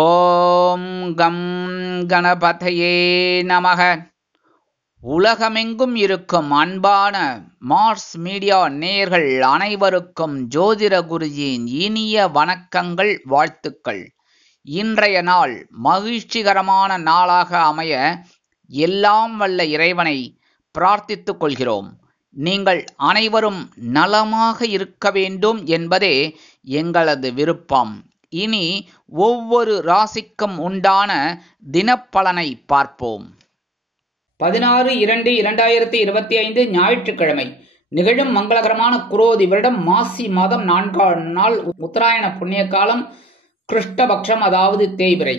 ஓம் come கணபதையே நமக. உலகமெங்கும் இருக்கும் அன்பான மார்ஸ் மீடியா நேயர்கள் அனைவருக்கும் ஜோதிட குருஜியின் இனிய வணக்கங்கள், வாழ்த்துக்கள். இன்றைய நாள் மகிழ்ச்சிகரமான நாளாக அமைய எல்லாம் வல்ல இறைவனை பிரார்த்தித்துக் கொள்கிறோம். நீங்கள் அனைவரும் நலமாக இருக்க வேண்டும் என்பதே எங்களது விருப்பம். இனி ஒவ்வொரு ராசிக்கும் உண்டான தினப்பலனை பார்ப்போம். 16/2/2025 ஞாயிற்றுக்கிழமை நிகழும் மங்களகரமான குரோதி வருடம் மாசி மாதம் 4ஆம் நாள், உத்தராயண புண்ணிய காலம், கிருஷ்ணபக்ஷம், அதாவது தேய்பிறை,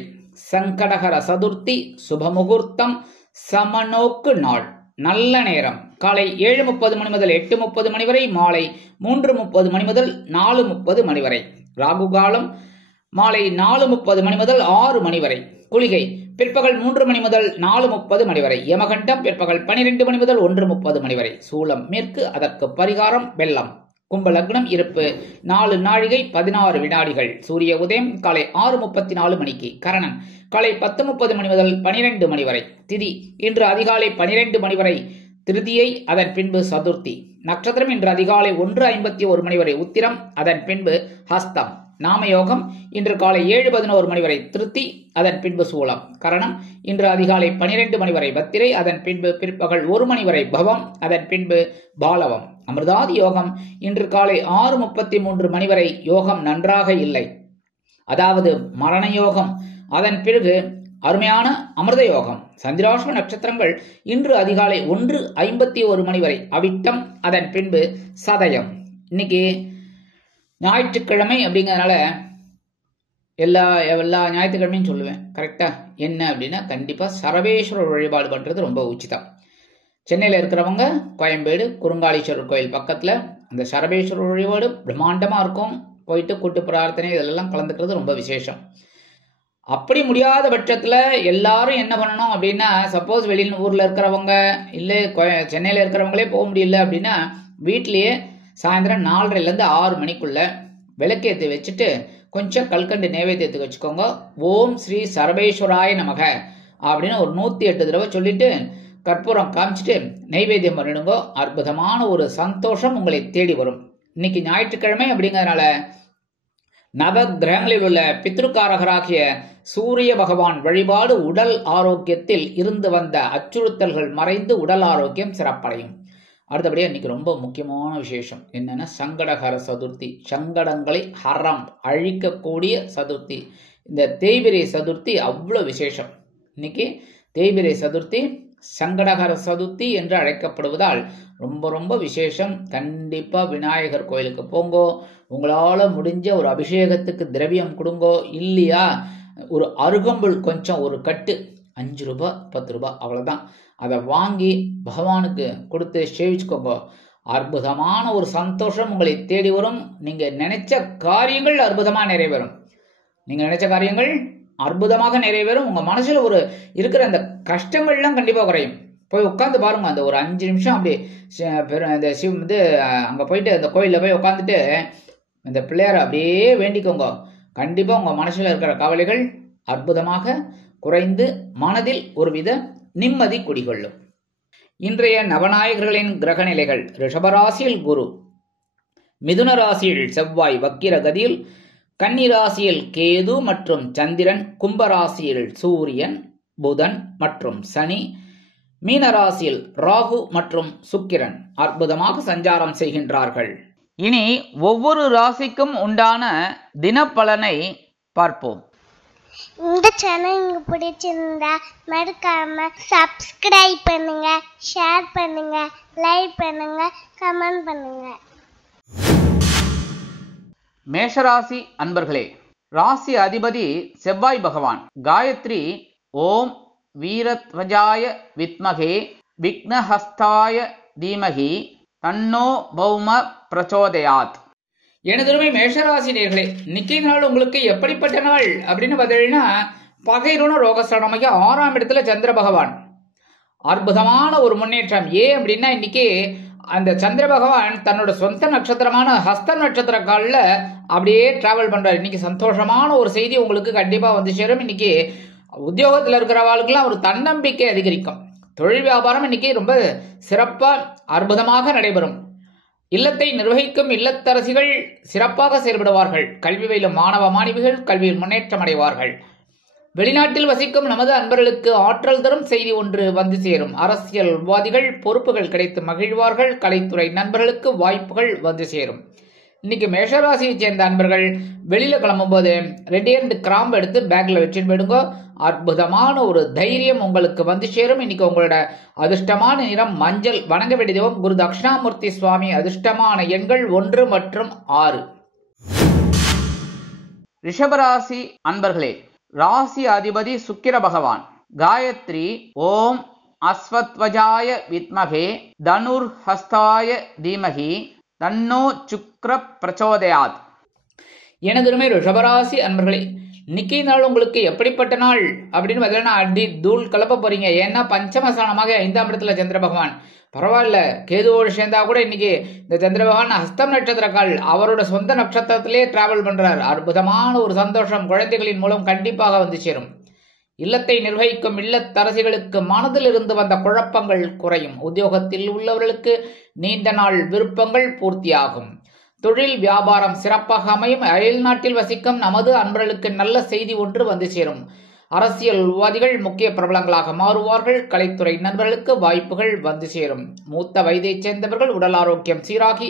சங்கடகர சதுர்த்தி, சுபமுகூர்த்தம், சமநோக்கு நாள். நல்ல நேரம் காலை 7:30 மணி முதல் 8:30 மணி வரை, மாலை 3:30 மணி முதல் 4:30 மணி வரை. ராகு காலம் மாலை 4:30 மணி முதல் 6 மணி வரை. குளிகை பிற்பகல் 3 மணி முதல் 4:30 மணி வரை. யமகண்டம் பிற்பகல் 12 மணி முதல் 1:30 மணி வரை. சூலம் மேற்கு, அதற்கு பரிகாரம் வெள்ளம். கும்ப லக்னம் இருப்பு 4 நாழிகை 16 வினாடிகள். சூரிய உதயம் காலை 6:34 மணிக்கு. கரணன் காலை 10:30 மணி முதல் 12 மணி வரை. திதி இன்று அதிகாலை 12 மணி வரை திருதியை, அதன் பின்பு சதுர்த்தி. நட்சத்திரம் இன்று அதிகாலை 1:51 மணி வரை உத்திரம், அதன் பின்பு ஹஸ்தம். நாமயோகம் இன்று காலை 7:11 மணி வரை திருத்தி, அதன் பின்பு சூலம். கரணம் இன்று அதிகாலை 12 மணி வரை பத்திரை, அதன் பின்பு பிற்பகல் 1 மணி வரை பவம், அதன் பின்பு பாலவம். அமிர்தாதி யோகம் இன்று காலை 6:33 மணி வரை. யோகம் நன்றாக இல்லை, அதாவது மரண யோகம். அதன் பிறகு அருமையான அமிர்த யோகம். சந்திராஷ்டம நட்சத்திரங்கள் இன்று அதிகாலை 1:51 மணி வரை அவிட்டம், அதன் பின்பு சதயம். இன்னைக்கு ஞாயிற்றுக்கிழமை அப்படிங்கிறதுனால எல்லா ஞாயிற்றுக்கிழமையும் சொல்லுவேன். கரெக்டா? என்ன அப்படின்னா, கண்டிப்பா சரபேஸ்வரர் வழிபாடு பண்றது ரொம்ப உச்சிதம். சென்னையில் இருக்கிறவங்க கோயம்பேடு குறுங்காலீஸ்வரர் கோயில் பக்கத்துல அந்த சரபேஸ்வரர் வழிபாடு பிரம்மாண்டமா இருக்கும். போயிட்டு கூட்டு பிரார்த்தனை இதெல்லாம் கலந்துக்கிறது ரொம்ப விசேஷம். அப்படி முடியாத பட்சத்துல எல்லாரும் என்ன பண்ணணும் அப்படின்னா, சப்போஸ் வெளியூர்ல இருக்கிறவங்க இல்லை சென்னையில இருக்கிறவங்களே போக முடியல அப்படின்னா, வீட்லயே சாயந்தரம் 4:30 6 மணிக்குள்ள விளக்கேற்றி வச்சுட்டு கொஞ்சம் கல்கண்டு நைவேத்தியத்துக்கு வச்சுக்கோங்க. ஓம் ஸ்ரீ சரபேஸ்வராய நமக அப்படின்னு ஒரு 108 தடவை சொல்லிட்டு கற்பூரம் காமிச்சிட்டு நைவேத்தியம் பண்ணிடுங்க. அற்புதமான ஒரு சந்தோஷம் உங்களை தேடி வரும். இன்னைக்கு ஞாயிற்றுக்கிழமை அப்படிங்கிறதுனால நவ கிரகங்களில் உள்ள பித்ருக்காரகராகிய சூரிய பகவான் வழிபாடு உடல் ஆரோக்கியத்தில் இருந்து வந்த அச்சுறுத்தல்கள் மறைந்து உடல் ஆரோக்கியம் சிறப்படையும். அடுத்தபடியாக இன்னைக்கு ரொம்ப முக்கியமான விசேஷம் என்னன்னா, சங்கடகர சதுர்த்தி. சங்கடங்களை ஹரம் அழிக்கக்கூடிய சதுர்த்தி. இந்த தேய்பிரை சதுர்த்தி அவ்வளோ விசேஷம். இன்னைக்கு தேய்பிரை சதுர்த்தி சங்கடகர சதுர்த்தி என்று அழைக்கப்படுவதால் ரொம்ப ரொம்ப விசேஷம். கண்டிப்பா விநாயகர் கோயிலுக்கு போங்கோ. உங்களால முடிஞ்ச ஒரு அபிஷேகத்துக்கு திரவியம் கொடுங்கோ. இல்லையா, ஒரு அருகம்புல் கொஞ்சம் ஒரு கட்டு 5 ரூபாய் 10 ரூபாய் அவ்வளவுதான், அதை வாங்கி பகவானுக்கு கொடுத்து சேவிச்சுக்கோங்க. அற்புதமான ஒரு சந்தோஷம் உங்களை தேடி வரும். நீங்க நினைச்ச காரியங்கள் அற்புதமா நிறைவேறும். நீங்க நினைச்ச காரியங்கள் அற்புதமாக நிறைவேறும். உங்க மனசுல ஒரு இருக்கிற அந்த கஷ்டங்கள்லாம் கண்டிப்பா குறையும். போய் உட்காந்து பாருங்க. அந்த ஒரு 5 நிமிஷம் அப்படி இந்த அங்க போயிட்டு அந்த கோயில்ல போய் உட்காந்துட்டு இந்த பிள்ளையார அப்படியே வேண்டிக்கோங்க. கண்டிப்பா உங்க மனசுல இருக்கிற கவலைகள் அற்புதமாக குறைந்து மனதில் ஒருவித நிம்மதி குடிகொள்ளும். இன்றைய நவநாயகர்களின் கிரக நிலைகள்: ரிஷபராசியில் குரு, மிதுன ராசியில் செவ்வாய் வக்கிர கதியில், கன்னி ராசியில் கேது மற்றும் சந்திரன், கும்பராசியில் சூரியன், புதன் மற்றும் சனி, மீனராசியில் ராகு மற்றும் சுக்கிரன் அற்புதமாக சஞ்சாரம் செய்கின்றார்கள். இனி ஒவ்வொரு ராசிக்கும் உண்டான தினப்பலனை பார்ப்போம். இந்த சேனல் உங்களுக்கு பிடிச்சிருந்தா மறக்காம சப்ஸ்கிரைப் பண்ணுங்க, ஷேர் பண்ணுங்க, லைக் பண்ணுங்க, கமெண்ட் பண்ணுங்க. மேஷராசி அன்பர்களே, ராசி அதிபதி செவ்வாய் பகவான். காயத்ரி ஓம் வீரத்வஜாய வித்மகே விக்னஹஸ்தாய தீமகி தன்னோ பௌம பிரச்சோதயாத். எனதுமே மேஷராசி நேயர்களே, இன்னைக்கு நாள் உங்களுக்கு எப்படிப்பட்ட நாள் அப்படின்னு பார்த்தீங்கன்னா, பகைருண ரோகஸ்தானமாக 6ஆம் இடத்துல சந்திர பகவான். அற்புதமான ஒரு முன்னேற்றம். ஏன் அப்படின்னா, இன்னைக்கு அந்த சந்திர பகவான் தன்னோட சொந்த நட்சத்திரமான ஹஸ்தம் நட்சத்திர காலில் அப்படியே டிராவல் பண்றாரு. இன்னைக்கு சந்தோஷமான ஒரு செய்தி உங்களுக்கு கண்டிப்பா வந்து சேரும். இன்னைக்கு உத்தியோகத்தில் இருக்கிறவாளுக்கெல்லாம் ஒரு தன்னம்பிக்கை அதிகரிக்கும். தொழில் வியாபாரம் இன்னைக்கு ரொம்ப சிறப்பா அற்புதமாக நடைபெறும். இல்லத்தை நிர்வகிக்கும் இல்லத்தரசிகள் சிறப்பாக செயல்படுவார்கள். கல்வி பயிலும் மாணவ மாணவிகள் கல்வியில் முன்னேற்றம் அடைவார்கள். வெளிநாட்டில் வசிக்கும் நமது அன்பர்களுக்கு ஆற்றல் தரும் செய்தி ஒன்று வந்து சேரும். அரசியல்வாதிகள் பொறுப்புகள் கிடைத்து மகிழ்வார்கள். கலைத்துறை நண்பர்களுக்கு வாய்ப்புகள் வந்து சேரும். இன்னைக்கு மேஷராசியை சேர்ந்த அன்பர்கள் வெளியில கிளம்பும்போது 2 கிராம்பு எடுத்து பேக்ல வச்சுட்டு போயிடுங்க. அற்புதமான ஒரு தைரியம் உங்களுக்கு வந்து சேரும். இன்னைக்கு உங்களோட அதிர்ஷ்டமான நிறம் மஞ்சள். வணங்க வேண்டிய தெய்வம் குரு தட்சிணாமூர்த்தி சுவாமி. அதிர்ஷ்டமான எண்கள் 1 மற்றும் 6. ரிஷபராசி அன்பர்களே, ராசி அதிபதி சுக்கிர பகவான். காயத்ரி ஓம் அஸ்வத்வஜாய வித்மகே தனுர் ஹஸ்தாய தீமகி தன்னோ சுக்ர பிரச்சோதயாத். எனதுமே ரிஷபராசி அன்பர்களே, இன்னைக்கு நாள் உங்களுக்கு எப்படிப்பட்ட நாள் அப்படின்னு பார்த்தீங்கன்னா அடி தூள் கலப்ப போறீங்க. ஏன்னா பஞ்சமஸ்தானமாக 5ஆம் இடத்துல சந்திர பகவான். பரவாயில்ல, கேதுவோடு சேர்ந்தா கூட இன்னைக்கு இந்த சந்திர பகவான் ஹஸ்தம் நட்சத்திரக்கால் அவரோட சொந்த நட்சத்திரத்திலே டிராவல் பண்றார். அற்புதமான ஒரு சந்தோஷம் குழந்தைகளின் மூலம் கண்டிப்பாக வந்து சேரும். இல்லத்தை நிர்வகிக்கும் இல்லத்தரசிகளுக்கு மனதில் இருந்து வந்த குழப்பங்கள் குறையும். உத்தியோகத்தில் உள்ளவர்களுக்கு நீண்ட நாள் விருப்பங்கள் பூர்த்தியாகும். தொழில் வியாபாரம் சிறப்பாக அமையும். அயல்நாட்டில் வசிக்கும் நமது அன்பர்களுக்கு நல்ல செய்தி ஒன்று வந்து சேரும். அரசியல்வாதிகள் முக்கிய பிரபலங்களாக மாறுவார்கள். கலைத்துறை நண்பர்களுக்கு வாய்ப்புகள் வந்து சேரும். மூத்த வயதைச் சேர்ந்தவர்கள் உடல் ஆரோக்கியம் சீராகி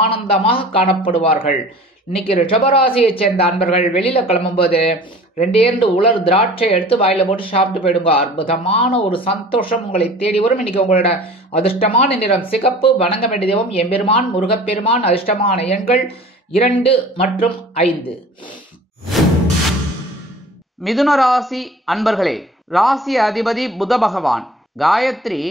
ஆனந்தமாக காணப்படுவார்கள். இன்னைக்கு ரிஷபராசியை சேர்ந்த அன்பர்கள் வெளியில கிளம்பும்போது 2 உலர் திராட்சை எடுத்து வாயில போட்டு சாப்பிட்டு போயிடுங்க. அற்புதமான ஒரு சந்தோஷம் உங்களை தேடி வரும். இன்னைக்கு உங்களோட அதிர்ஷ்டமான நிறம் சிகப்பு. வணங்க வேண்டிய தெய்வம் எம்பெருமான் முருகப்பெருமான். அதிர்ஷ்டமான எண்கள் 2 மற்றும் 5. மிதுன ராசி அன்பர்களே, ராசி அதிபதி புத பகவான். காயத்ரி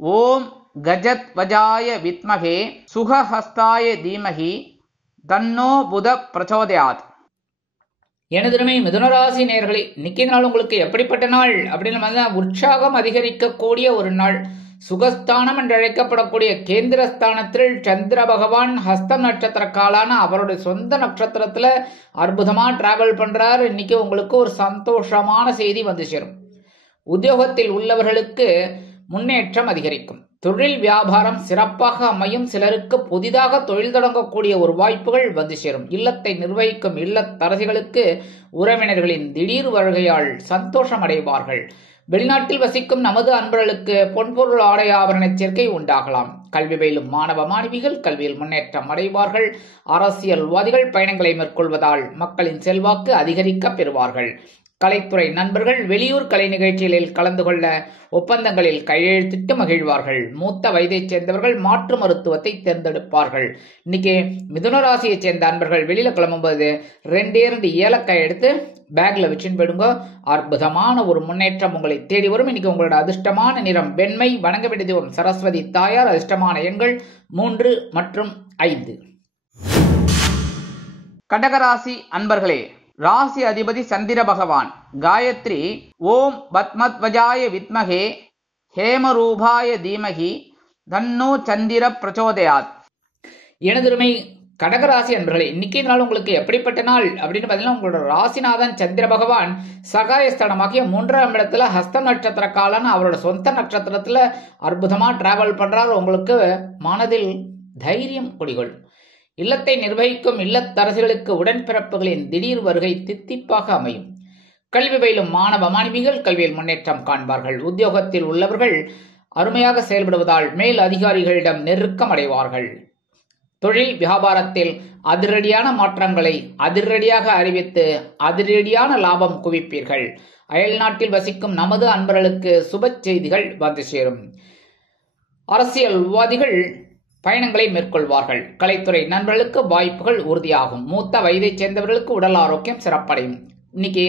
ஓம் கஜத் வஜாய வித்மகே சுகஹஸ்தாய தீமகி தன்னோ புத பிரச்சோதயாத். எனதுமே மிதுனராசி நேயர்களே, இன்னைக்கு நாள் உங்களுக்கு எப்படிப்பட்ட நாள் அப்படின்னு உற்சாகம் அதிகரிக்கக்கூடிய ஒரு நாள். சுகஸ்தானம் என்று அழைக்கப்படக்கூடிய கேந்திரஸ்தானத்தில் சந்திர பகவான் ஹஸ்தம் நட்சத்திர காலான அவருடைய சொந்த நட்சத்திரத்துல அற்புதமா டிராவல் பண்றாரு. இன்னைக்கு உங்களுக்கு ஒரு சந்தோஷமான செய்தி வந்து சேரும். உத்தியோகத்தில் உள்ளவர்களுக்கு முன்னேற்றம் அதிகரிக்கும். தொழில் வியாபாரம் சிறப்பாக அமையும். சிலருக்கு புதிதாக தொழில் தொடங்கக்கூடிய ஒரு வாய்ப்புகள் வந்து சேரும். இல்லத்தை நிர்வகிக்கும் இல்லத்தரசிகளுக்கு உறவினர்களின் திடீர் வருகையால் சந்தோஷம் அடைவார்கள். வெளிநாட்டில் வசிக்கும் நமது அன்பர்களுக்கு பொன்பொருள் ஆடை ஆபரண சேர்க்கை உண்டாகலாம். கல்வி பயிலும் மாணவ மாணவிகள் கல்வியில் முன்னேற்றம் அடைவார்கள். அரசியல்வாதிகள் பயணங்களை மேற்கொள்வதால் மக்களின் செல்வாக்கு அதிகரிக்க பெறுவார்கள். கலைத்துறை நண்பர்கள் வெளியூர் கலை நிகழ்ச்சிகளில் கலந்து கொள்ள ஒப்பந்தங்களில் கையெழுத்திட்டு மகிழ்வார்கள். மூத்த வயதைச் சேர்ந்தவர்கள் மாற்று மருத்துவத்தை தேர்ந்தெடுப்பார்கள். இன்னைக்கு மிதுன ராசியை சேர்ந்த அன்பர்கள் வெளியில கிளம்பும்போது 2 ஏலக்காய் எடுத்து பேக்ல வச்சுன்னு போயிடுங்க. அற்புதமான ஒரு முன்னேற்றம் உங்களை தேடி வரும். இன்னைக்கு உங்களோட அதிர்ஷ்டமான நிறம் வெண்மை. வணங்க வேண்டிய தெய்வம் சரஸ்வதி தாயார். அதிர்ஷ்டமான எண்கள் 3 மற்றும் 5. கடகராசி அன்பர்களே, ராசி அதிபதி சந்திர பகவான். காயத்ரி ஓம் பத்மத்வஜாய வித்மகே ஹேமரூபாய தீமகி தன்னோ சந்திர பிரச்சோதயாத். எனதுமை கடகராசி அன்பர்களே, இன்னைக்கு நாள் உங்களுக்கு எப்படிப்பட்ட நாள் அப்படின்னு பார்த்தீங்கன்னா உங்களோட ராசிநாதன் சந்திர பகவான் சகாயஸ்தானமாகிய 3ஆம் இடத்துல ஹஸ்தம் நட்சத்திர காலான அவரோட சொந்த நட்சத்திரத்துல அற்புதமா டிராவல் பண்றாரு. உங்களுக்கு மனதில் தைரியம் குடிகொள். இல்லத்தை நிர்வகிக்கும் இல்லத்தரசிகளுக்கு உடன்பிறப்புகளின் திடீர் வருகை தித்திப்பாக அமையும். கல்வி பயிலும் மாணவ மாணவிகள் கல்வியில் முன்னேற்றம் காண்பார்கள். உத்தியோகத்தில் உள்ளவர்கள் அருமையாக செயல்படுவதால் மேல் அதிகாரிகளிடம் நெருக்கம் அடைவார்கள். தொழில் வியாபாரத்தில் அதிரடியான மாற்றங்களை அதிரடியாக அறிவித்து அதிரடியான லாபம் குவிப்பீர்கள். அயல்நாட்டில் வசிக்கும் நமது அன்பர்களுக்கு சுப செய்திகள் வந்து சேரும். அரசியல்வாதிகள் பயணங்களை மேற்கொள்வார்கள். கலைத்துறை நண்பர்களுக்கு வாய்ப்புகள் உறுதியாகும். மூத்த வயதைச் சேர்ந்தவர்களுக்கு உடல் ஆரோக்கியம் சிறப்படையும். இன்னைக்கு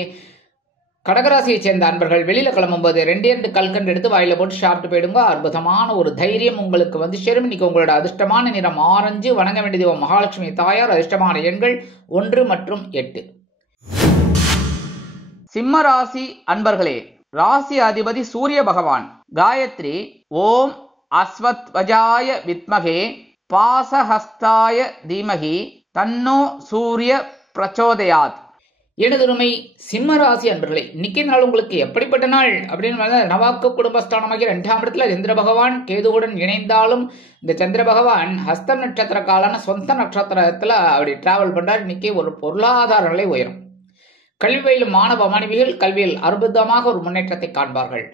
கடகராசியைச் சேர்ந்த அன்பர்கள் வெளியில கிளம்பும்போது 2 கல்கண்டு எடுத்து வாயில போட்டு சாப்பிட்டு போயிடுங்க. அற்புதமான ஒரு தைரியம் உங்களுக்கு வந்து சேரும். இன்னைக்கு உங்களோட அதிர்ஷ்டமான நிறம் ஆரஞ்சு. வணங்க வேண்டிய தெய்வம் மகாலட்சுமி தாயார். அதிர்ஷ்டமான எண்கள் 1 மற்றும் 8. சிம்ம ராசி அன்பர்களே, ராசி அதிபதி சூரிய பகவான். காயத்ரி ஓம் அஸ்வத்வஜாய வித்மகே பாசஹஸ்தாய தீமகி தன்னோ சூரிய பிரச்சோதயாத். எனதுருமை சிம்ம ராசி அன்பர்களே, இன்னைக்கு நாள் உங்களுக்கு எப்படிப்பட்ட நாள் அப்படின்னு நவாக்கு குடும்பஸ்தானமாகிய 2ஆம் இடத்துல சந்திர பகவான் கேதுவுடன் இணைந்தாலும் இந்த சந்திர பகவான் ஹஸ்தம் நட்சத்திர காலான சொந்த நட்சத்திரத்துல அப்படி டிராவல் பண்றார். இன்னைக்கு ஒரு பொருளாதார நிலை உயரும். கல்வி பயிலும் மாணவ மாணவிகள் கல்வியில் அற்புதமாக ஒரு முன்னேற்றத்தை காண்பார்கள்.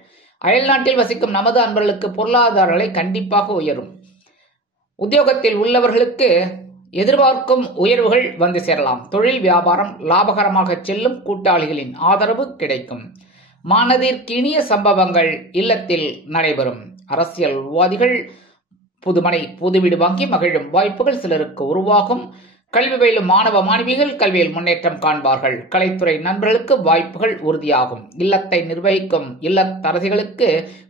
அயல்நாட்டில் வசிக்கும் நமது அன்பர்களுக்கு பொருளாதார நிலை கண்டிப்பாக உயரும். உத்தியோகத்தில் உள்ளவர்களுக்கு எதிர்பார்க்கும் உயர்வுகள் வந்து சேரலாம். தொழில் வியாபாரம் லாபகரமாக செல்லும். கூட்டாளிகளின் ஆதரவு கிடைக்கும். மனதிற்கினிய சம்பவங்கள் இல்லத்தில் நடைபெறும். அரசியல்வாதிகள் புதுமனை புதுவீடு வாங்கி மகிழும் வாய்ப்புகள் சிலருக்கு உருவாகும். கல்வி பயிலும் மாணவ மாணவிகள் கல்வியில் முன்னேற்றம் காண்பார்கள். கலைத்துறை நண்பர்களுக்கு வாய்ப்புகள் உறுதியாகும். இல்லத்தை நிர்வகிக்கும் இல்லத்தரசிகளுக்கு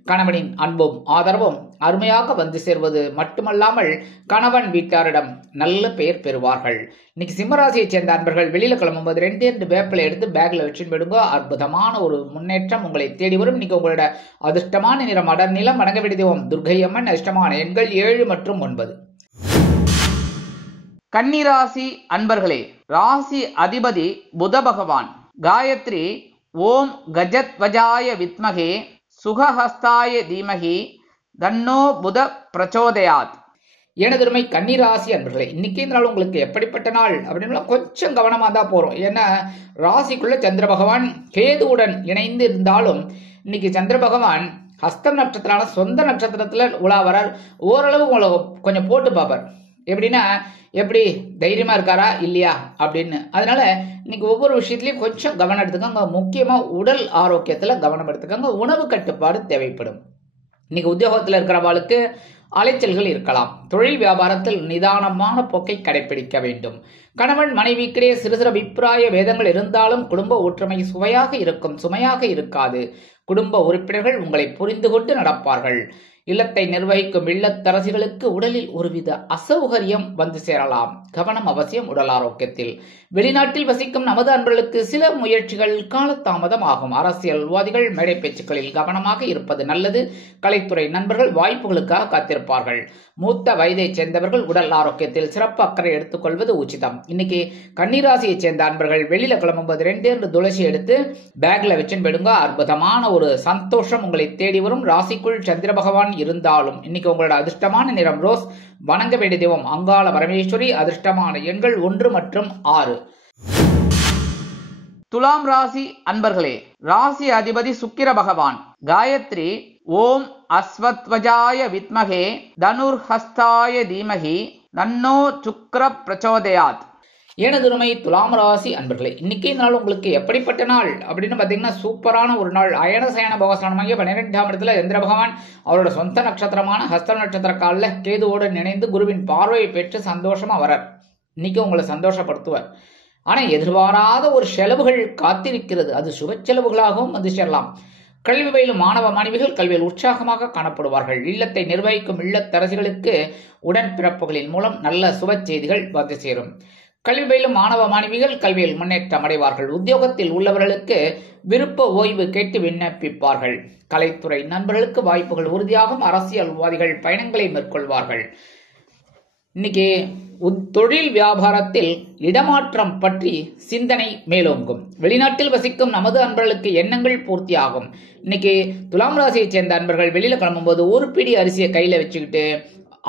கணவனின் அன்பும் ஆதரவும் அருமையாக வந்து சேர்வது மட்டுமல்லாமல் கணவன் வீட்டாரிடம் நல்ல பெயர் பெறுவார்கள். இன்னைக்கு சிம்மராசியை சேர்ந்த அன்பர்கள் வெளியில கிளம்பும்போது 2 வேப்பிலை எடுத்து பேக்ல வச்சுன்னு போயிடுங்க. அற்புதமான ஒரு முன்னேற்றம் உங்களை தேடி வரும். இன்னைக்கு உங்களோட அதிர்ஷ்டமான நிறம் அடர் நிலம். வணங்க வேண்டிய தெய்வம் துர்க்கை அம்மன். அதிர்ஷ்டமான எண்கள் 7 மற்றும் 9. கன்னிராசி அன்பர்களே, ராசி அதிபதி புத பகவான். காயத்ரி ஓம் கஜத்வஜாய வித்மகே சுகஹஸ்தாய தீமகி தன்னோ புத பிரச்சோதயாத். எனதுமை கன்னிராசி அன்பர்களே, இன்னைக்கு இந்த நாள் உங்களுக்கு எப்படிப்பட்ட நாள் அப்படின்னு கொஞ்சம் கவனமா தான் போறோம். ஏன்னா ராசிக்குள்ள சந்திர பகவான் கேதுவுடன் இணைந்து இருந்தாலும் இன்னைக்கு சந்திர பகவான் ஹஸ்தம் நட்சத்திரான சொந்த நட்சத்திரத்துல உலா வரார். ஓரளவு உங்களை கொஞ்சம் போட்டு பார்ப்பார். எப்படின்னா எப்படி தைரியமா இருக்காரா இல்லையா அப்படின்னு. அதனால இன்னைக்கு ஒவ்வொரு விஷயத்திலையும் கொஞ்சம் கவனம் எடுத்துக்கோங்க. முக்கியமா உடல் ஆரோக்கியத்துல கவனம் எடுத்துக்கோங்க. உணவு கட்டுப்பாடு தேவைப்படும். இன்னைக்கு உத்தியோகத்தில் இருக்கிறவர்களுக்கு அலைச்சல்கள் இருக்கலாம். தொழில் வியாபாரத்தில் நிதானமான போக்கை கடைபிடிக்க வேண்டும். கணவன் மனைவிக்கிடையே சிறு சிறு அபிப்பிராய வேதங்கள் இருந்தாலும் குடும்ப ஒற்றுமை சுவையாக இருக்கும், சுமையாக இருக்காது. குடும்ப உறுப்பினர்கள் உங்களை புரிந்து கொண்டு நடப்பார்கள். இல்லத்தை நிர்வகிக்கும் இல்லத்தரசிகளுக்கு உடலில் ஒருவித அசௌகரியம் வந்து சேரலாம். கவனம் அவசியம் உடல் ஆரோக்கியத்தில். வெளிநாட்டில் வசிக்கும் நமது அன்பர்களுக்கு சில முயற்சிகள் காலதாமதம் ஆகும். அரசியல்வாதிகள் மேடை பேச்சுக்களில் கவனமாக இருப்பது நல்லது. கலைத்துறை நண்பர்கள் வாய்ப்புகளுக்காக காத்திருப்பார்கள். மூத்த வயதை சேர்ந்தவர்கள் உடல் ஆரோக்கியத்தில் சிறப்பு அக்கறை எடுத்துக்கொள்வது உச்சிதம். இன்னைக்கு கன்னிராசியை சேர்ந்த அன்பர்கள் வெளியில கிளம்பும்போது 2 துளசி எடுத்து பேக்ல வச்சுன்னு போயிடுங்க. அற்புதமான ஒரு சந்தோஷம் உங்களை தேடி வரும். ராசிக்குள் சந்திர பகவான் இருந்தாலும் இன்னைக்கு உங்களோட அதிர்ஷ்டமான நிறம் ரோஸ். வணங்க வேண்டிய தெய்வம் அங்காள பரமேஸ்வரி. அதிர்ஷ்டமான எண்கள் 1 மற்றும் 6. துலாம் ராசி அன்பர்களே, ராசி அதிபதி சுக்கிர பகவான். காயத்ரி ஓம் அஸ்வத்வஜாய வித்மகே தனுர்ஹஸ்தாய தீமகி தன்னோ சுக்கிர பிரச்சோதயாத். எனதுமை துலாம் ராசி அன்பர்களே, இன்னைக்கு நாள் உங்களுக்கு எப்படிப்பட்ட நாள் அப்படின்னு பாத்தீங்கன்னா சூப்பரான ஒரு நாள். அயன சயன பவஸ்தானமாகிய 12ஆம் இடத்துல சந்திர பகவான் அவரோட சொந்த நட்சத்திரமான ஹஸ்த நட்சத்திர காலில் கேதுவோடு இணைந்து குருவின் பார்வையை பெற்று சந்தோஷமா வரார். இன்னைக்கு உங்களை சந்தோஷப்படுத்துவார். ஆனா எதிர்பாராத ஒரு செலவுகள் காத்திருக்கிறது. அது சுப செலவுகளாகவும் வந்து சேரலாம். கல்வி பயிலும் மாணவ மாணவிகள் கல்வியில் உற்சாகமாக காணப்படுவார்கள். இல்லத்தை நிர்வகிக்கும் இல்லத்தரசிகளுக்கு உடன்பிறப்புகளின் மூலம் நல்ல சுப செய்திகள் வந்து சேரும். கல்வி பயிலும் மாணவ மாணவிகள் கல்வியில் முன்னேற்றம் அடைவார்கள். உத்தியோகத்தில் உள்ளவர்களுக்கு விருப்ப ஓய்வு கேட்டு விண்ணப்பிப்பார்கள். கலைத்துறை நண்பர்களுக்கு வாய்ப்புகள் உறுதியாகும். அரசியல்வாதிகள் பயணங்களை மேற்கொள்வார்கள். இன்னைக்கு தொழில் வியாபாரத்தில் இடமாற்றம் பற்றி சிந்தனை மேலோங்கும். வெளிநாட்டில் வசிக்கும் நமது அன்பர்களுக்கு எண்ணங்கள் பூர்த்தியாகும். இன்னைக்கு துலாம் ராசியை சேர்ந்த அன்பர்கள் வெளியில கிளம்பும்போது ஒரு பிடி அரிசியை கையில வச்சுக்கிட்டு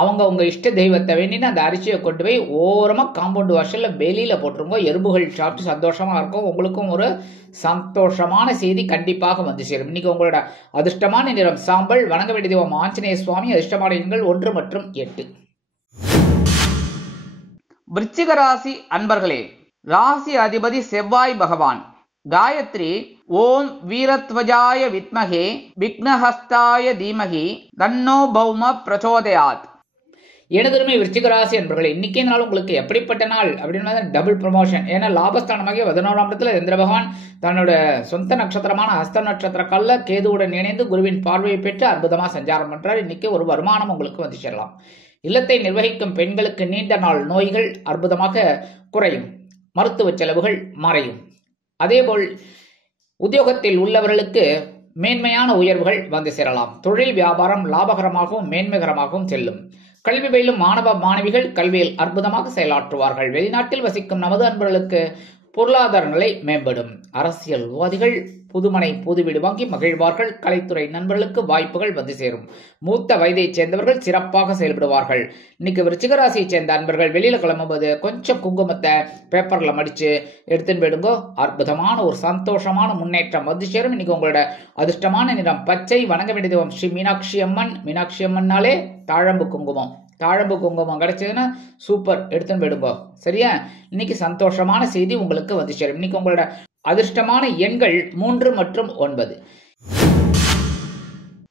அவங்க இஷ்ட தெய்வத்தை வேண்டின்னு அந்த அரிசியை கொண்டு போய் ஓரமா காம்பவுண்ட் வாசல்ல வெளியில போட்டுருங்க. எறும்புகள் சாப்பிட்டு சந்தோஷமா இருக்கும். உங்களுக்கும் ஒரு சந்தோஷமான செய்தி கண்டிப்பாக வந்து சேரும். இன்னைக்கு உங்களோட அதிர்ஷ்டமான நிறம் சாம்பல். வணங்க வேண்டிய தெய்வம் ஆஞ்சநேய சுவாமி. அதிர்ஷ்டமான எண்கள் 1 மற்றும் 8. விருச்சிக ராசி அன்பர்களே, ராசி அதிபதி செவ்வாய் பகவான். காயத்ரி ஓம் வீரத்வஜாய வித்மகே விக்னஹஸ்தாய தீமகி தன்னோ பௌம பிரச்சோதயாத். எனதுமே விருச்சிக ராசி அன்பர்களே, இன்னைக்கே நாள் உங்களுக்கு எப்படிப்பட்ட நாள் அப்படின்னு டபுள் ப்ரமோஷன். ஏன்னா லாபஸ்தானமாக 11ஆம் இடத்துல சந்திர பகவான் தன்னோட சொந்த நட்சத்திரமான ஹஸ்த நட்சத்திர கால கேதுவுடன் இணைந்து குருவின் பார்வையை பெற்று அற்புதமா சஞ்சாரம் பண்றார். இன்னைக்கு ஒரு வருமானம் உங்களுக்கு வந்து சேரலாம். இல்லத்தை நிர்வகிக்கும் பெண்களுக்கு நீண்ட நாள் நோய்கள் அற்புதமாக குறையும். மருத்துவ செலவுகள் மறையும். அதேபோல் உத்தியோகத்தில் உள்ளவர்களுக்கு மேன்மையான உயர்வுகள் வந்து சேரலாம். தொழில் வியாபாரம் லாபகரமாகவும் மேன்மைகரமாகவும் செல்லும். கல்வி பயிலும் மாணவ மாணவிகள் கல்வியில் அற்புதமாக செயலாற்றுவார்கள். வெளிநாட்டில் வசிக்கும் நமது அன்பர்களுக்கு பொருளாதார நிலை மேம்படும். அரசியல்வாதிகள் புதுமனை புது வீடு வாங்கி மகிழ்வார்கள். கலைத்துறை நண்பர்களுக்கு வாய்ப்புகள் வந்து சேரும். மூத்த வயதைச் சேர்ந்தவர்கள் சிறப்பாக செயல்படுவார்கள். இன்னைக்கு விருச்சிக ராசியை சேர்ந்த அன்பர்கள் வெளியில கிளம்பும்போது கொஞ்சம் குங்குமத்தை பேப்பர்ல மடிச்சு எடுத்துன்னு போயிடுங்கோ. அற்புதமான ஒரு சந்தோஷமான முன்னேற்றம் வந்து சேரும். இன்னைக்கு உங்களோட அதிர்ஷ்டமான நிறம் பச்சை. வணங்க வேண்டிய தெய்வம் ஸ்ரீ மீனாட்சி அம்மன். மீனாட்சி அம்மன்னாலே தாழம்பு குங்குமம். தாழம்பு குங்குமம் கிடைச்சதுன்னா சூப்பர், எடுத்துன்னு போயிடுங்கோ. சரியா? இன்னைக்கு சந்தோஷமான செய்தி உங்களுக்கு வந்து சேரும். இன்னைக்கு உங்களோட அதிர்ஷ்டமான எண்கள் 3 மற்றும் 9.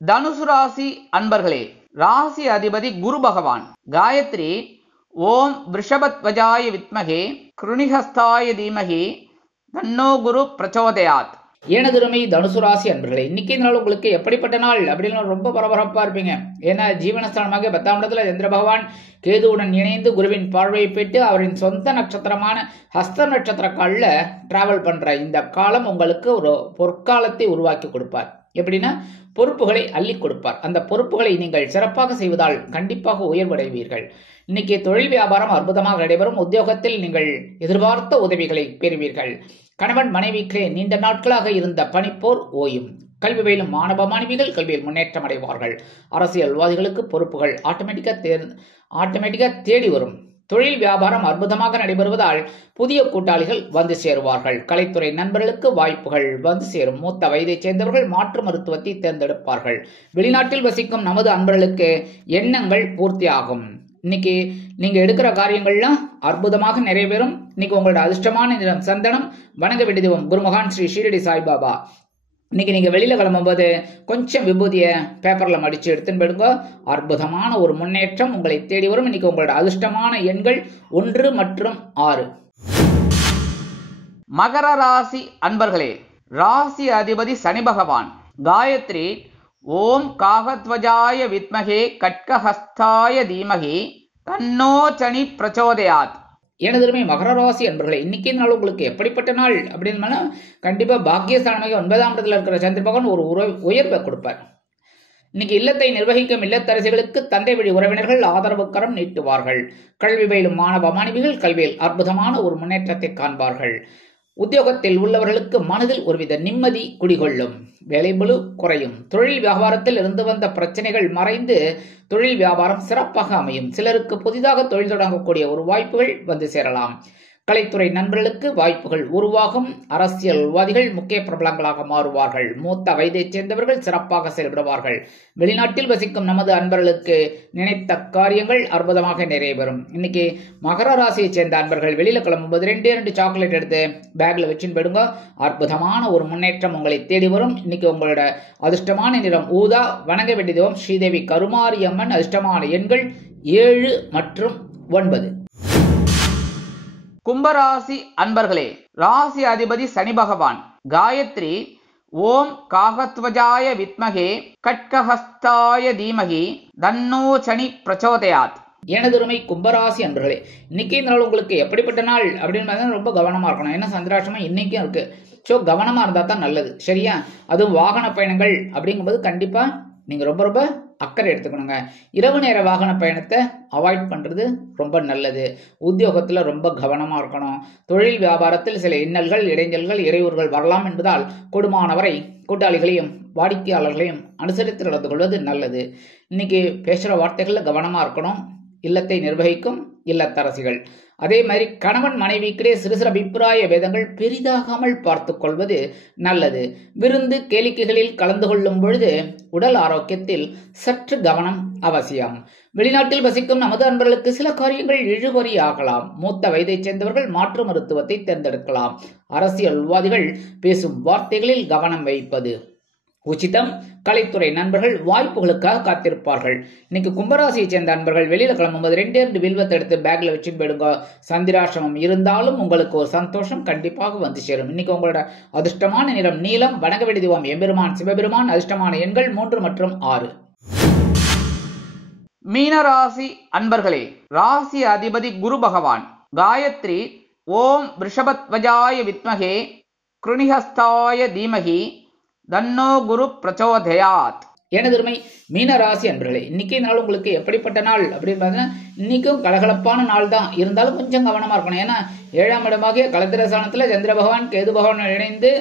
தனுசு ராசி அன்பர்களே, ராசி அதிபதி குரு பகவான். காயத்ரி ஓம் விருஷபத்வஜாய வித்மகே கிருணிஹஸ்தாய தீமகி தன்னோ குரு பிரச்சோதயாத். எனதுருமை தனுசு ராசி அன்பர்களே, இன்னைக்கு நாள் உங்களுக்கு எப்படிப்பட்ட நாள் அப்படின்னு ரொம்ப பரபரப்பா இருப்பீங்க. ஏன்னா ஜீவனஸ்தானமாக 10ஆம் இடத்துல சந்திர பகவான் கேதுவுடன் இணைந்து குருவின் பார்வையை பெற்று அவரின் சொந்த நட்சத்திரமான ஹஸ்த நட்சத்திர காலில் டிராவல் பண்ற இந்த காலம் உங்களுக்கு ஒரு பொற்காலத்தை உருவாக்கி கொடுப்பார். எப்படின்னா பொறுப்புகளை அள்ளி கொடுப்பார். அந்த பொறுப்புகளை நீங்கள் சிறப்பாக செய்வதால் கண்டிப்பாக உயர்வடைவீர்கள். இன்னைக்கு தொழில் வியாபாரம் அற்புதமாக நடைபெறும். உத்தியோகத்தில் நீங்கள் எதிர்பார்த்த உதவிகளை பெறுவீர்கள். கணவன் மனைவிக்கு நீண்ட நாட்களாக இருந்த பணிப்போர் ஓயும். கல்வி பயிலும் மாணவ மாணவிகள் கல்வியில் முன்னேற்றம் அடைவார்கள். அரசியல்வாதிகளுக்கு பொறுப்புகள் ஆட்டோமேட்டிக்கா தேடி வரும். தொழில் வியாபாரம் அற்புதமாக நடைபெறுவதால் புதிய கூட்டாளிகள் வந்து சேருவார்கள். கலைத்துறை நண்பர்களுக்கு வாய்ப்புகள் வந்து சேரும். மூத்த வயதைச் சேர்ந்தவர்கள் மாற்று மருத்துவத்தை தேர்ந்தெடுப்பார்கள். வெளிநாட்டில் வசிக்கும் நமது அன்பர்களுக்கு எண்ணங்கள் பூர்த்தியாகும். இன்னைக்கு நீங்க எடுக்கிற காரியங்கள்லாம் அற்புதமாக நிறைவேறும். இன்னைக்கு உங்களோட அதிர்ஷ்டமான நிறம் சந்தனம். வணங்க வேண்டிய தெய்வம் குருமகான் ஸ்ரீ ஷீரடி சாய்பாபா. இன்னைக்கு நீங்க வெளியில கிளம்பும்போது கொஞ்சம் விபூதிய பேப்பர்ல மடிச்சு எடுத்துன்னு போயிடுங்க. அற்புதமான ஒரு முன்னேற்றம் உங்களை தேடி வரும். இன்னைக்கு உங்களோட அதிர்ஷ்டமான எண்கள் 1 மற்றும் 6. மகர ராசி அன்பர்களே, ராசி அதிபதி சனி பகவான். காயத்ரி ஓம் காகத்வஜாய வித்மகே கட்கஹஸ்தாய தீமகி தன்னோ சனி பிரச்சோதயாத். எனதுமே மகர ராசி அன்பர்களே, இன்னைக்கு நாள் உங்களுக்கு எப்படிப்பட்ட நாள் அப்படின்னு கண்டிப்பா பாக்கியஸ்தானமாக 9ஆம் இடத்துல இருக்கிற சந்திர பகவான் ஒரு உயர்வை கொடுப்பார். இன்னைக்கு இல்லத்தை நிர்வகிக்கும் இல்லத்தரசிகளுக்கு தந்தை வழி உறவினர்கள் ஆதரவு கரம் நீட்டுவார்கள். கல்வி பயிலும் மாணவ மாணவிகள் கல்வியில் அற்புதமான ஒரு முன்னேற்றத்தை காண்பார்கள். உத்தியோகத்தில் உள்ளவர்களுக்கு மனதில் ஒருவித நிம்மதி குடிகொள்ளும். வேலைபளு குறையும். தொழில் வியாபாரத்தில் இருந்து வந்த பிரச்சனைகள் மறைந்து தொழில் வியாபாரம் சிறப்பாக அமையும். சிலருக்கு புதிதாக தொழில் தொடங்கக்கூடிய ஒரு வாய்ப்புகள் வந்து சேரலாம். கலைத்துறை நண்பர்களுக்கு வாய்ப்புகள் உருவாகும். அரசியல்வாதிகள் முக்கிய பிரபலங்களாக மாறுவார்கள். மூத்த வயதைச் சேர்ந்தவர்கள் சிறப்பாக செயல்படுவார்கள். வெளிநாட்டில் வசிக்கும் நமது அன்பர்களுக்கு நினைத்த காரியங்கள் அற்புதமாக நிறைவேறும். இன்னைக்கு மகர ராசியை சேர்ந்த அன்பர்கள் வெளியில கிளம்பும்போது 2 சாக்லேட் எடுத்து பேக்ல வச்சுன்னு போயிடுங்க. அற்புதமான ஒரு முன்னேற்றம் உங்களை தேடி வரும். இன்னைக்கு உங்களோட அதிர்ஷ்டமான நிறம் ஊதா. வணங்க வேண்டிய தெய்வம் ஸ்ரீதேவி கருமாரி அம்மன். அதிர்ஷ்டமான எண்கள் 7 மற்றும் 9. கும்பராசி அன்பர்களே, ராசி அதிபதி சனி பகவான். காயத்ரி ஓம் காகத்வஜாய வித்மகே கட்கஹஸ்தாய தீமகி தன்னோ சனி பிரச்சோதயாத். எனதுருமை கும்பராசி அன்பர்களே, இன்னைக்கு நாள் உங்களுக்கு எப்படிப்பட்ட நாள் அப்படின்னு ரொம்ப கவனமா இருக்கணும். ஏன்னா சந்திராஷ்டமம் இன்னைக்கும் இருக்கு. ஸோ கவனமா இருந்தா தான் நல்லது. சரியா? அதுவும் வாகன பயணங்கள் அப்படிங்கும்போது கண்டிப்பா நீங்க ரொம்ப அக்கறை எடுத்துக்கணுங்க. இரவு நேர வாகன பயணத்தை அவாய்ட் பண்றது ரொம்ப நல்லது. உத்தியோகத்துல ரொம்ப கவனமா இருக்கணும். தொழில் வியாபாரத்தில் சில இன்னல்கள் இடைஞ்சல்கள் இறையூறுகள் வரலாம் என்பதால் கூடுமானவரை கூட்டாளிகளையும் வாடிக்கையாளர்களையும் அனுசரித்து நடந்து கொள்வது நல்லது. இன்னைக்கு பேசுற வார்த்தைகள்ல கவனமா இருக்கணும். இல்லத்தை நிர்வகிக்கும் இல்லத்தரசிகள். அதே மாதிரி கணவன் மனைவிக்கிடையே சிறு சிறு அபிப்பிராய வேதங்கள் பெரிதாகாமல் பார்த்து கொள்வது நல்லது. விருந்து கேளிக்கைகளில் கலந்து கொள்ளும் பொழுது உடல் ஆரோக்கியத்தில் சற்று கவனம் அவசியம். வெளிநாட்டில் வசிக்கும் நமது அன்பர்களுக்கு சில காரியங்கள் இழுபறி ஆகலாம். மூத்த வயதைச் சேர்ந்தவர்கள் மாற்று மருத்துவத்தை தேர்ந்தெடுக்கலாம். அரசியல்வாதிகள் பேசும் வார்த்தைகளில் கவனம் வைப்பது உச்சிதம். கலைத்துறை நண்பர்கள் வாய்ப்புகளுக்காக காத்திருப்பார்கள். இன்னைக்கு கும்பராசியை சேர்ந்த அன்பர்கள் வெளியில கிளம்பும்போது 2 வில்வத்தை எடுத்து பேக்ல வச்சுன்னு போயிடுங்க. சந்திராசிரமம் இருந்தாலும் உங்களுக்கு ஒரு சந்தோஷம் கண்டிப்பாக வந்து சேரும். இன்னைக்கு உங்களோட அதிர்ஷ்டமான நிறம் நீலம். வணங்க வேண்டிய தெய்வம் எம்பெருமான் சிவபெருமான். அதிர்ஷ்டமான எண்கள் 3 மற்றும் 6. மீனராசி அன்பர்களே, ராசி அதிபதி குரு பகவான். காயத்ரி ஓம் விருஷபத்வஜாய வித்மகே கிருணிஹஸ்தாய தீமகி தன்னோ குரு பிரச்சோதயாத். எனதுமை மீனராசி அன்பர்களே, இன்னைக்கு நாள் உங்களுக்கு எப்படிப்பட்ட நாள் அப்படின்னு பார்த்தீங்கன்னா, இன்னைக்கும் கலகலப்பான நாள் தான். இருந்தாலும் கொஞ்சம் கவனமா இருக்கணும். ஏன்னா 7ஆம் இடமாகிய கலத்திரஸ்தானத்துல சந்திர பகவான் கேது பகவான் இணைந்து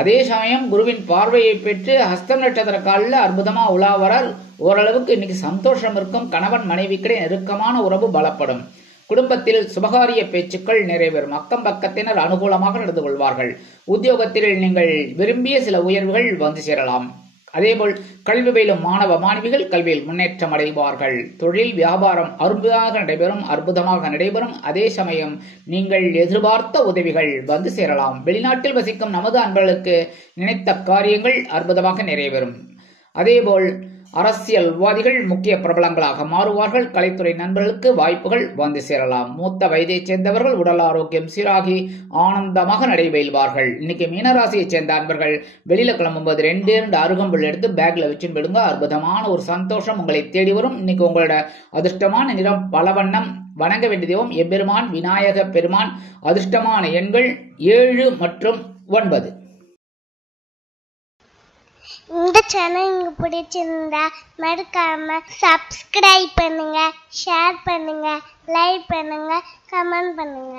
அதே சமயம் குருவின் பார்வையை பெற்று ஹஸ்தம் நட்சத்திர காலில் அற்புதமா உலா வரால் ஓரளவுக்கு இன்னைக்கு சந்தோஷம் இருக்கும். கணவன் மனைவிக்கிடையே நெருக்கமான உறவு பலப்படும். குடும்பத்தில் சுபகாரிய பேச்சுக்கள் நிறைவேறும். அக்கம் பக்கத்தினர் அனுகூலமாக நடந்து கொள்வார்கள். உத்தியோகத்தில் நீங்கள் விரும்பிய சில உயர்வுகள் வந்து சேரலாம். அதேபோல் கல்வி பயிலும் மாணவ மாணவிகள் கல்வியில் முன்னேற்றம் அடைவார்கள். தொழில் வியாபாரம் அற்புதமாக நடைபெறும். அதே சமயம் நீங்கள் எதிர்பார்த்த உதவிகள் வந்து சேரலாம். வெளிநாட்டில் வசிக்கும் நமது அன்பர்களுக்கு நினைத்த காரியங்கள் அற்புதமாக நிறைவேறும். அதேபோல் அரசியல்வாதிகள் முக்கிய பிரபலங்களாக மாறுவார்கள். கலைத்துறை நண்பர்களுக்கு வாய்ப்புகள் வந்து சேரலாம். மூத்த வயதைச் சேர்ந்தவர்கள் உடல் ஆரோக்கியம் சீராகி ஆனந்தமாக நடைபெறுவார்கள். இன்னைக்கு மீனராசியைச் சேர்ந்த அன்பர்கள் வெளியில கிளம்பும்போது 2 அருகம்புல் எடுத்து பேக்ல வச்சு விடுங்க. அற்புதமான ஒரு சந்தோஷம் உங்களை தேடி வரும். இன்னைக்கு உங்களோட அதிர்ஷ்டமான நிறம் பலவண்ணம். வணங்க வேண்டிய தெய்வம் எம்பெருமான் விநாயக பெருமான். அதிர்ஷ்டமான எண்கள் 7 மற்றும் 9. இந்த சேனல் உங்களுக்கு பிடிச்சிருந்தா மறக்காம சப்ஸ்கிரைப் பண்ணுங்க, ஷேர் பண்ணுங்க, லைக் பண்ணுங்க, கமெண்ட் பண்ணுங்க.